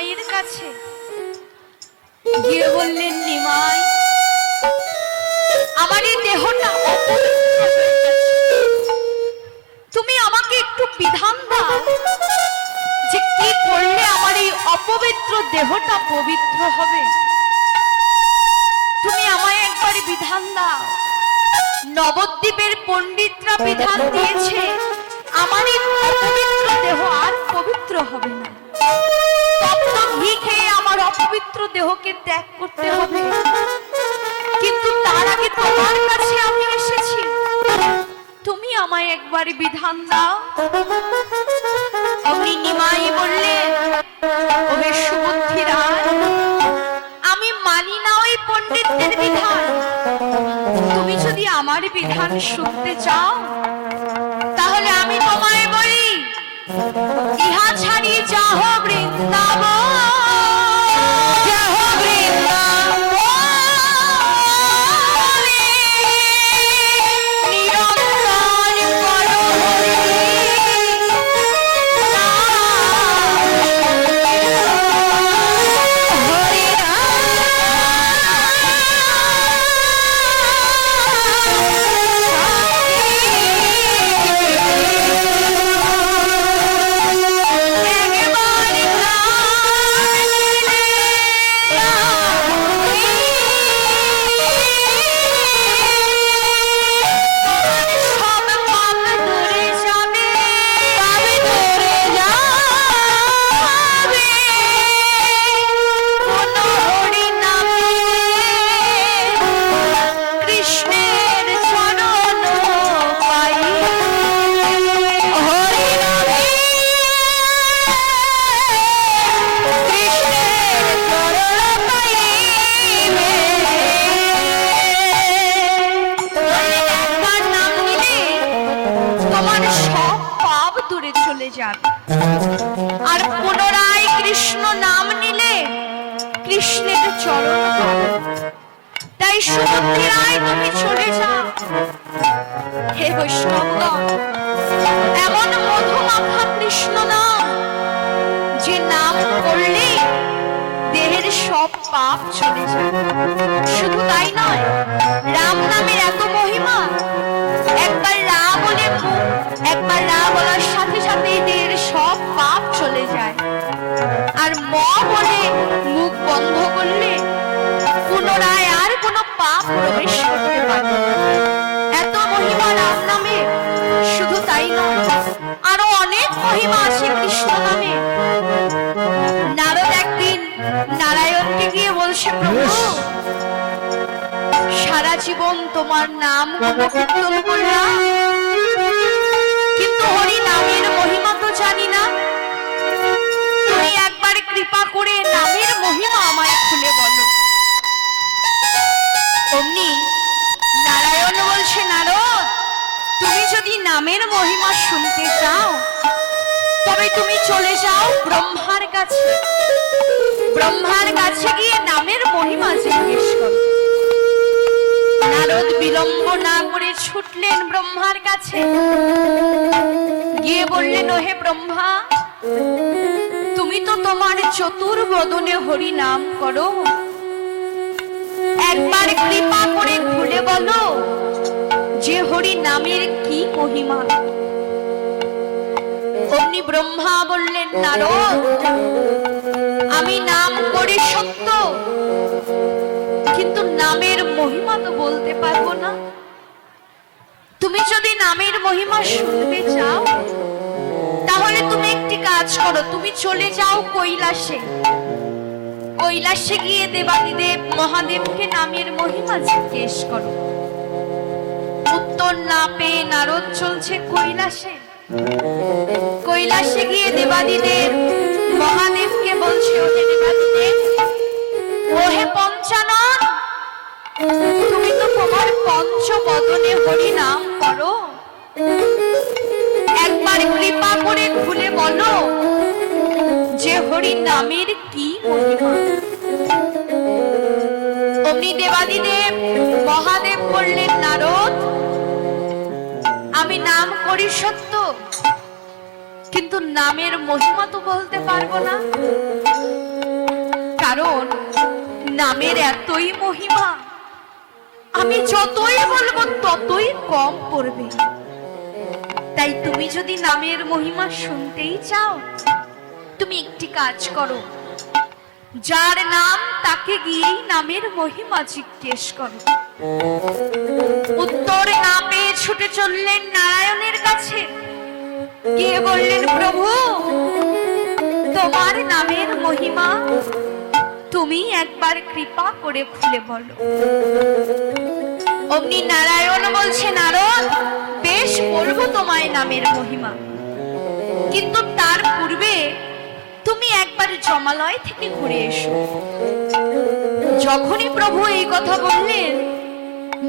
নিমাইয়ের কাছে গিয়ে বললেন, নিমাই, আমার এই দেহটা অপবিত্র হয়ে গেছে, তুমি আমাকে একটু বিধান দাও যে কি করলে আমার এই অপবিত্র দেহটা পবিত্র হবে। তুমি আমায় একবার বিধান দাও। নবদ্বীপের পণ্ডিতরা বিধান দিয়েছে আমার এই অপবিত্র দেহ আর পবিত্র হবে না, তপ্ত ঘি খেয়ে আমার অপবিত্র দেহকে ত্যাগ করতে হবে। কিন্তু তার আগে তোমার কাছে আমি এসেছি, তুমি আমায় একবার বিধান দাও। অমনি নিমাই বললেন, ওহে সুবুদ্ধি রায়, আমি মানি না ওই পণ্ডিতদের বিধান। তুমি যদি আমার বিধান শুনতে চাও, তাহলে আমি তোমায় বলি, ইহা ছাড়ি যাহ বৃন্দাবন, যাহ বৃন্দাবনে, নিরন্তর করো হরি আর পুনরায় কৃষ্ণ নাম নিলে কৃষ্ণের চরণ পাবে। তাই সুবুদ্ধি রায়, তুমি চলে যাও। হে বৈষ্ণবগণ, এমন মধুমাখা কৃষ্ণ নাম, যে নাম করলে দেহের সব পাপ চলে যায়। শুধু তাই নয়, রাম নামের এত মহিমা, একবার রা বলে একবার রা বলার সাথে সাথে দেহের সব পাপ চলে যায়। আর ম বলে মুখ বন্ধ করলে পুনরায় আর কোনো পাপ প্রবেশ করতে পারে না। এত মহিমা রাম নামে। শুধু তাই নয়, আরো অনেক মহিমা আছে কৃষ্ণ নামে। নারদ একদিন নারায়ণকে গিয়ে বলছে, প্রভু, সারা জীবন তোমার নাম গুণকীর্তন করলাম, কিন্তু হরি নামের মহিমা তো জানি না। তুমি একবার কৃপা করে নামের মহিমা আমায় খুলে বলো। অমনি নারায়ণ বলছে, নারদ, তুমি যদি নামের মহিমা শুনতে চাও, তবে তুমি চলে যাও ব্রহ্মার কাছে। ব্রহ্মার কাছে গিয়ে নামের মহিমা জিজ্ঞেস করো। নারদ বিলম্ব না করে ছুটলেন ব্রহ্মার কাছে, গিয়ে বললেন, ওহে ব্রহ্মা, তুমি তো তোমার চতুর্বদনে হরি নাম করো, একবার কৃপা করে খুলে বলো যে হরি নামের কি মহিমা। অমনি ব্রহ্মা বললেন, নারদ, আমি নাম করে সত্য, কিন্তু নামের মহিমা তো বলতে পারবো না। তুমি যদি নামের মহিমা শুনতে চাও, তাহলে তুমি একটি কাজ করো, তুমি চলে যাও কৈলাসে। কৈলাসে গিয়ে দেবাদিদেব মহাদেবকে নামের মহিমা জিজ্ঞেস করো। উত্তর না পেয়ে নারদ চলছে কৈলাসে। কৈলাসে গিয়ে দেবাদিদেব মহাদেবকে বলছে, ওহে দেবাদিদেব, ওহে পঞ্চানন, তুমি তো তোমার পঞ্চবদনে হরি নাম করো, একবার কৃপা করে খুলে বলো যে হরি নামের কি মহিমা। অমনি দেবাদিদেব মহাদেব বললেন, নারদ, আমি নাম করি সত্য, কিন্তু নামের মহিমা তো বলতে পারবো না। কারণ নামের এতই মহিমা, আমি যতই বলবো ততই কম পড়বে। তাই তুমি যদি নামের মহিমা শুনতেই চাও, তুমি একটি কাজ করো, যার নাম তাকে গিয়েই নামের মহিমা জিজ্ঞেস করো। উত্তর না পেয়ে ছুটে চললেন নারায়ণের কাছে, গিয়ে বললেন, প্রভু তোমার নামের মহিমা তুমি একবার কৃপা করে খুলে বলো। অমনি নারায়ণ বলছে, নারদ বেশ বলবো তোমায় নামের মহিমা, কিন্তু তার পূর্বে তুমি একবার জমালয় থেকে ঘুরে এসো। যখনই প্রভু এই কথা বললেন,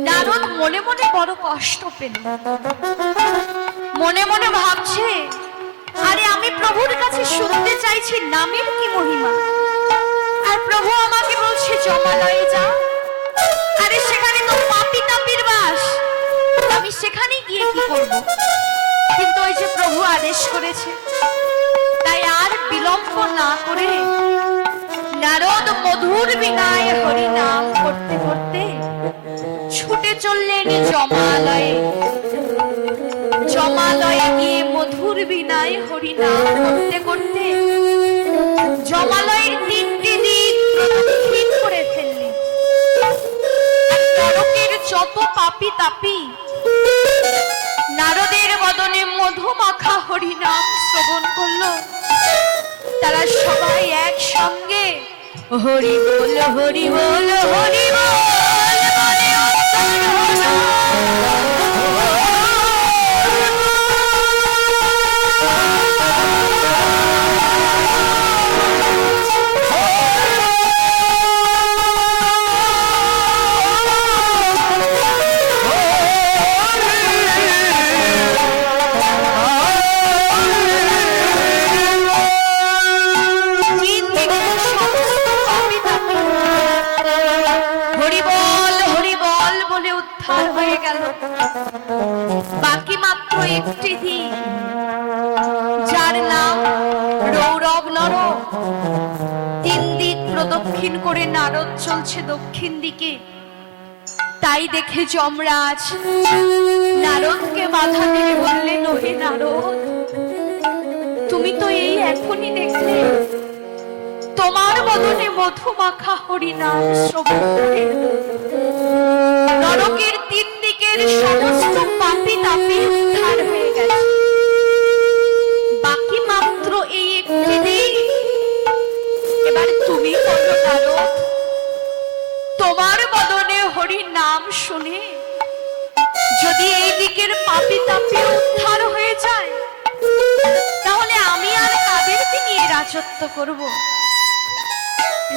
নারদ মনে মনে বড় কষ্ট পেল। মনে মনে ভাবছে, আরে আমি প্রভুর কাছে শুনতে চাইছি নামের কি মহিমা, আর প্রভু আমাকে বলছে জমালয়ে যা। আরে সেখানে তো পাপী তাপীর বাস, আমি সেখানে গিয়ে কি করব? কিন্তু ওই যে প্রভু আদেশ করেছে, তাই আর বিলম্ব না করে নারদ মধুর বিনায় হরি নাম করতে করতে ছুটে চললেন জমালয়ে। জমালয়ে গিয়ে মধুর বিনায় হরি নাম করতে করতে জমালয়ের তিনটি দিক প্রদক্ষিণ করে ফেললেন। নরকের যত পাপী তাপী নারদের বদনে মধু মাখা হরি নাম শ্রবণ করল, তারা সবাই একসঙ্গে হরি বল হরি বল হরি বল বলে উত্তর হলো। বাকি মাত্র একটি দিক, যার নাম রৌরব নর। তিন দিক প্রদক্ষিণ করে নারদ চলছে দক্ষিণ দিকে। তাই দেখে যমরাজ নারদকে বাধা দিয়ে বললেন, ওহে নারদ, তুমি তো এই এখনই দেখলে তোমার বদনে মধু মাখা হরিনাম শ্রবণ করে নরকের তিন দিকের সমস্ত পাপী তাপী উদ্ধার হয়ে গেছে। বাকি মাত্র এই একটি দিক। এবার তুমি বলো নারদ, তোমার বদনে হরি নাম শুনে যদি এই দিকের পাপী তাপী উদ্ধার হয়ে যায়, তাহলে আমি আর কাদেরকে নিয়ে রাজত্ব করব?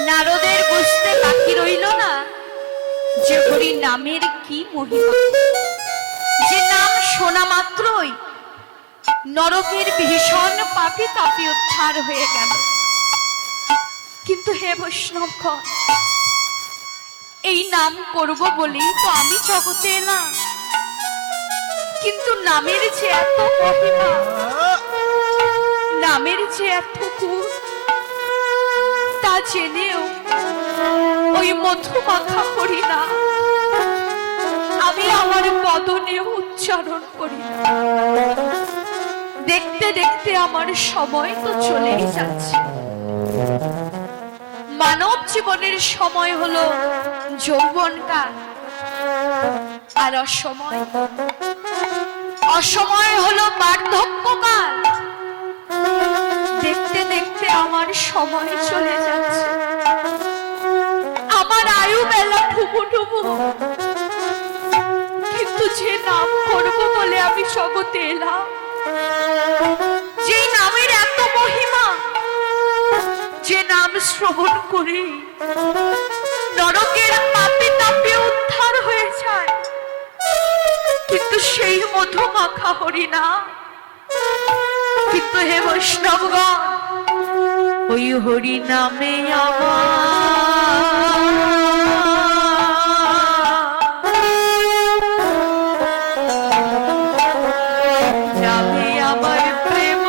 নারদের বুঝতে বাকি রইল না যে হরি নামের কি মহিমা, যে নাম শোনা মাত্রই নরকের ভীষণ পাপী তাপী উদ্ধার হয়ে গেল। কিন্তু হে বৈষ্ণবগণ, এই নাম করব বলেই তো আমি জগতে এলাম, কিন্তু নামের যে এত মহিমা, নামের যে এত গুণ, তা জেনেও ওই মধু মাখা করি না, আমি আমার বদনে উচ্চারণ করি না। দেখতে দেখতে আমার সময় তো চলেই যাচ্ছে। মানব জীবনের সময় হলো যৌবনকাল, আর অসময় অসময় হলো বার্ধক্যকাল। দেখতে দেখতে আমার সময় চলে যাচ্ছে, আমার আয়ু বেলা ঠুবু ঠুবু। কিন্তু যে নাম করব বলে আমি জগতে এলাম, যে নামের এত মহিমা, যে নাম শ্রবণ করে নরকের পাপী তাপী উদ্ধার হয়ে যায়, কিন্তু সেই মধু মাখা হরি না। কিন্তু হে বৈষ্ণবগণ, ওই হরি নামে আমার প্রেম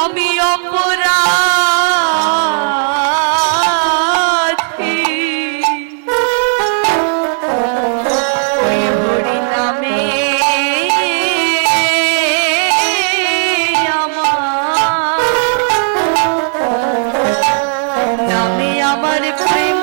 আমি অপরাধী ওই হরি নামে আমার প্রেম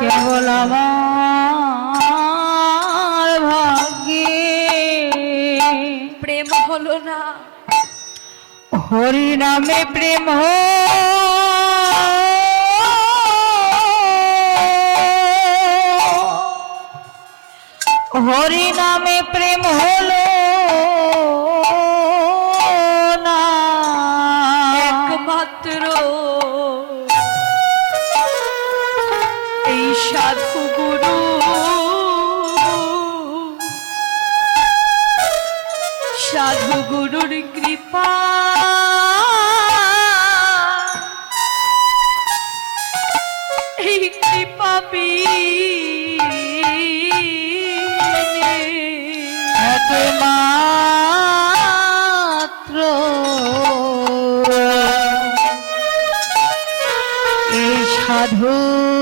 কেবল আমার ভাগ্যে প্রেম হলো না হরি নামে প্রেম হরি নামে প্রেম হলো না একমাত্র এই সাধু গুরু সাধু গুরুর কৃপা এই কৃপা একমাত্র এই সাধু